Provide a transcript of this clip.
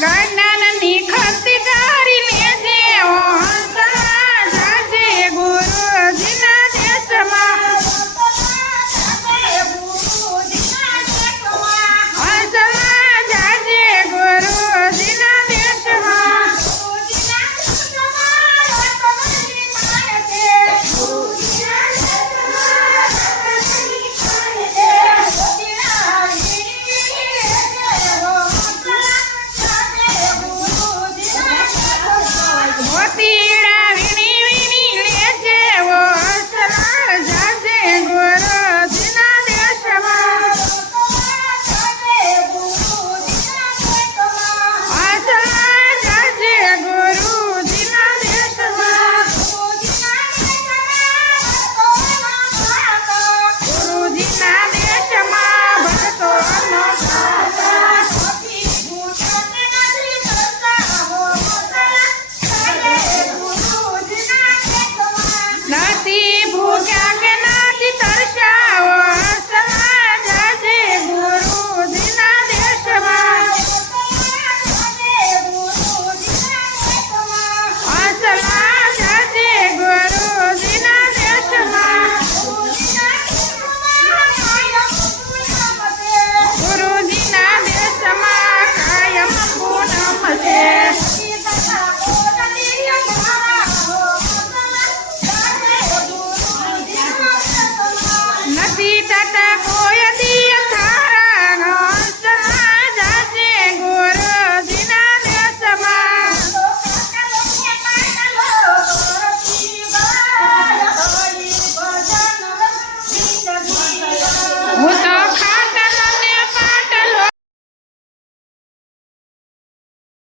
જ્ઞાનની ખતી કરીને જેવો હંસલા જાજે ગુરુજીના દેશમાં હંસલા જાજે ગુરુજીના દેશમાં મોતીડા વીણી વીણી લેજે વો હંસલા જાજે ગુરુજીના દેશમાં હંસલા જાજે ગુરુજીના દેશમાં ગુરુજીના દેશમાં ભક્તો નો નથી ભૂખ્યા કે નથી તરસ્યાઓ હંસલા જાજે ગુરુજીના દેશમાં હંસલા જાજે ગુરુજીના દેશમાં ગુરુજીના દેશમાં કાયમ પૂનમ છે નથી થતા કોઈ